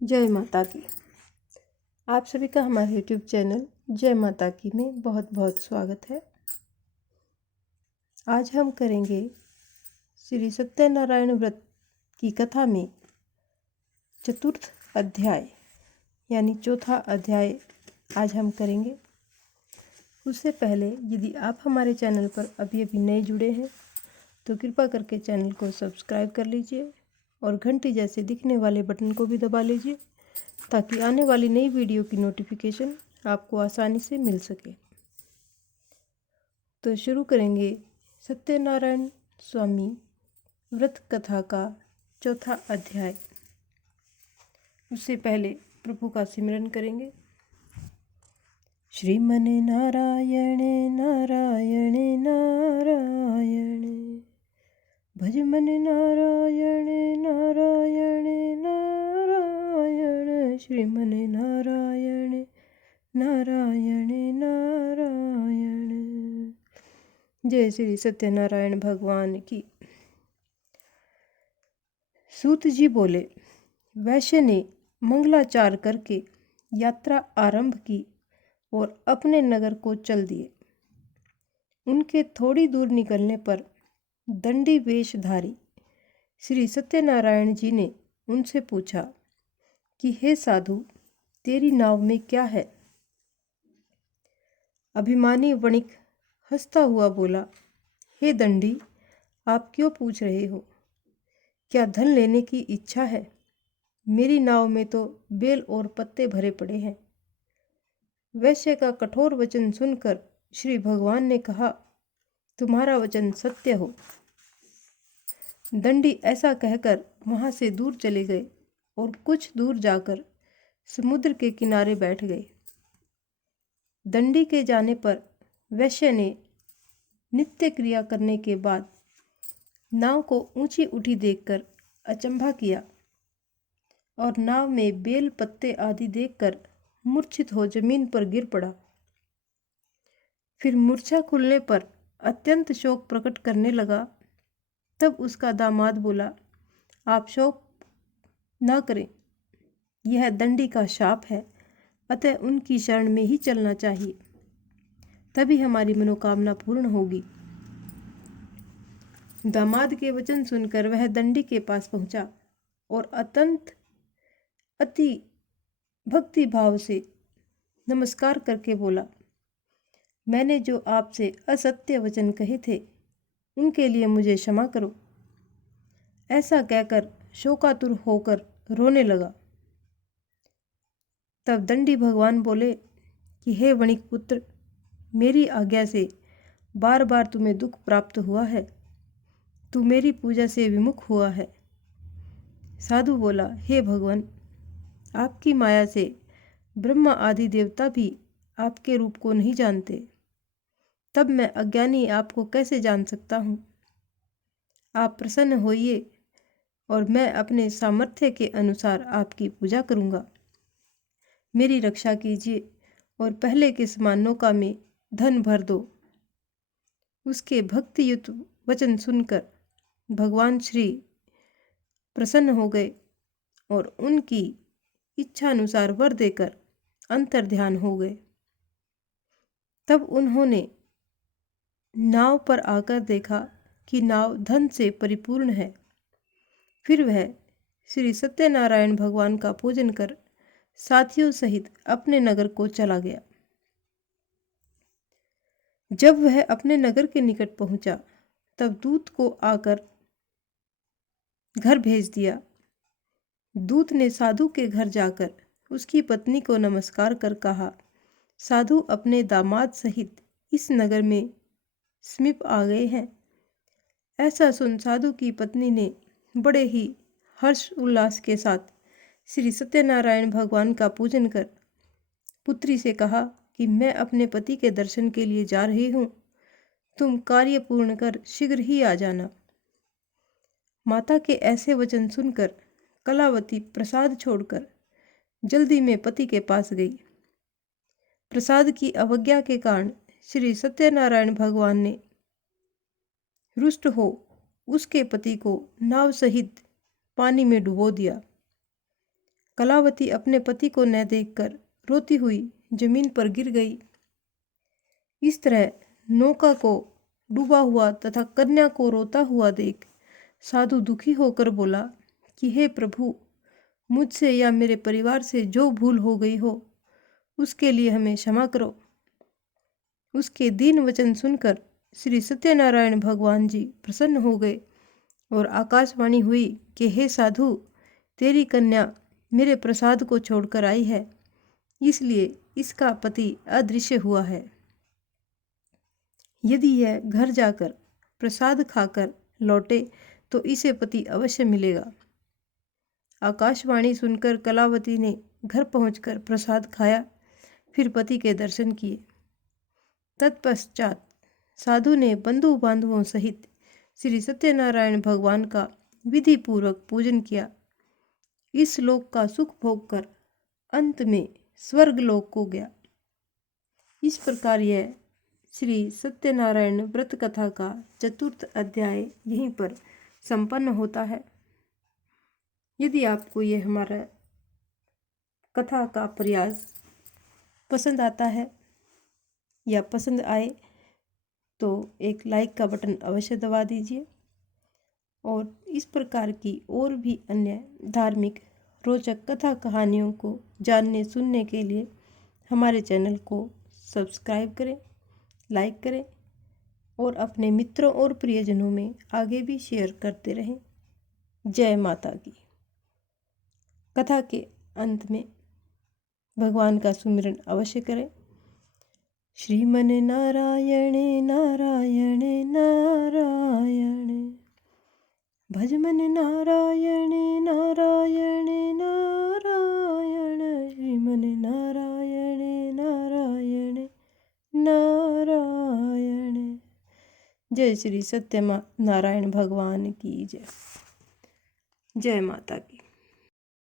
जय माता की। आप सभी का हमारे YouTube चैनल जय माता की में बहुत बहुत स्वागत है। आज हम करेंगे श्री सत्यनारायण व्रत की कथा में चतुर्थ अध्याय यानी चौथा अध्याय आज हम करेंगे। उससे पहले यदि आप हमारे चैनल पर अभी नए जुड़े हैं तो कृपा करके चैनल को सब्सक्राइब कर लीजिए और घंटी जैसे दिखने वाले बटन को भी दबा लीजिए ताकि आने वाली नई वीडियो की नोटिफिकेशन आपको आसानी से मिल सके। तो शुरू करेंगे सत्यनारायण स्वामी व्रत कथा का चौथा अध्याय। उससे पहले प्रभु का सिमरन करेंगे। श्रीमन नारायण नारायण नारायण, भज मन नारायण नारायण नारायण, श्रीमन नारायण नारायण नारायण। जय श्री सत्यनारायण भगवान की। सूत जी बोले, वैश्य ने मंगलाचार करके यात्रा आरंभ की और अपने नगर को चल दिए। उनके थोड़ी दूर निकलने पर दंडी वेशधारी श्री सत्यनारायण जी ने उनसे पूछा कि हे साधु, तेरी नाव में क्या है? अभिमानी वणिक हंसता हुआ बोला, हे दंडी, आप क्यों पूछ रहे हो? क्या धन लेने की इच्छा है? मेरी नाव में तो बेल और पत्ते भरे पड़े हैं। वैश्य का कठोर वचन सुनकर श्री भगवान ने कहा, तुम्हारा वचन सत्य हो। दंडी ऐसा कहकर वहां से दूर चले गए और कुछ दूर जाकर समुद्र के किनारे बैठ गए। दंडी के जाने पर वैश्य ने नित्य क्रिया करने के बाद नाव को ऊंची उठी देखकर अचंभा किया और नाव में बेल पत्ते आदि देखकर मूर्छित हो जमीन पर गिर पड़ा। फिर मूर्छा खुलने पर अत्यंत शोक प्रकट करने लगा। तब उसका दामाद बोला, आप शोक न करें, यह दंडी का शाप है, अतः उनकी शरण में ही चलना चाहिए, तभी हमारी मनोकामना पूर्ण होगी। दामाद के वचन सुनकर वह दंडी के पास पहुंचा और अति भक्ति भाव से नमस्कार करके बोला, मैंने जो आपसे असत्य वचन कहे थे उनके लिए मुझे क्षमा करो। ऐसा कहकर शोकातुर होकर रोने लगा। तब दंडी भगवान बोले कि हे वणिक पुत्र, मेरी आज्ञा से बार बार तुम्हें दुख प्राप्त हुआ है, तू मेरी पूजा से विमुख हुआ है। साधु बोला, हे भगवान, आपकी माया से ब्रह्मा आदि देवता भी आपके रूप को नहीं जानते, तब मैं अज्ञानी आपको कैसे जान सकता हूँ? आप प्रसन्न होइए और मैं अपने सामर्थ्य के अनुसार आपकी पूजा करूँगा। मेरी रक्षा कीजिए और पहले के समान नौका में धन भर दो। उसके भक्तियुक्त वचन सुनकर भगवान श्री प्रसन्न हो गए और उनकी इच्छा अनुसार वर देकर अंतर्ध्यान हो गए। तब उन्होंने नाव पर आकर देखा कि नाव धन से परिपूर्ण है। फिर वह श्री सत्यनारायण भगवान का पूजन कर साथियों सहित अपने नगर को चला गया। जब वह अपने नगर के निकट पहुंचा तब दूत को आकर घर भेज दिया। दूत ने साधु के घर जाकर उसकी पत्नी को नमस्कार कर कहा, साधु अपने दामाद सहित इस नगर में समीप आ गए हैं। ऐसा सुन साधु की पत्नी ने बड़े ही हर्ष उल्लास के साथ श्री सत्यनारायण भगवान का पूजन कर पुत्री से कहा कि मैं अपने पति के दर्शन के लिए जा रही हूँ, तुम कार्य पूर्ण कर शीघ्र ही आ जाना। माता के ऐसे वचन सुनकर कलावती प्रसाद छोड़कर जल्दी में पति के पास गई। प्रसाद की अवज्ञा के कारण श्री सत्यनारायण भगवान ने रुष्ट हो उसके पति को नाव सहित पानी में डुबो दिया। कलावती अपने पति को न देखकर रोती हुई जमीन पर गिर गई। इस तरह नौका को डूबा हुआ तथा कन्या को रोता हुआ देख साधु दुखी होकर बोला कि हे प्रभु, मुझसे या मेरे परिवार से जो भूल हो गई हो उसके लिए हमें क्षमा करो। उसके दीन वचन सुनकर श्री सत्यनारायण भगवान जी प्रसन्न हो गए और आकाशवाणी हुई कि हे साधु, तेरी कन्या मेरे प्रसाद को छोड़कर आई है, इसलिए इसका पति अदृश्य हुआ है। यदि यह घर जाकर प्रसाद खाकर लौटे तो इसे पति अवश्य मिलेगा। आकाशवाणी सुनकर कलावती ने घर पहुंचकर प्रसाद खाया, फिर पति के दर्शन किए। तत्पश्चात साधु ने बंधु बांधवों सहित श्री सत्यनारायण भगवान का विधि पूर्वक पूजन किया। इस लोक का सुख भोग कर अंत में स्वर्ग लोक को गया। इस प्रकार यह श्री सत्यनारायण व्रत कथा का चतुर्थ अध्याय यहीं पर संपन्न होता है। यदि आपको यह हमारा कथा का प्रयास पसंद आता है या पसंद आए तो एक लाइक का बटन अवश्य दबा दीजिए और इस प्रकार की और भी अन्य धार्मिक रोचक कथा कहानियों को जानने सुनने के लिए हमारे चैनल को सब्सक्राइब करें, लाइक करें और अपने मित्रों और प्रियजनों में आगे भी शेयर करते रहें। जय माता की। कथा के अंत में भगवान का सुमिरन अवश्य करें। श्रीमन नारायण नारायण नारायण, भजमन नारायण नारायण नारायण, श्रीमन नारायण नारायण नारायण। जय श्री सत्यनारायण भगवान की जय। जय माता की।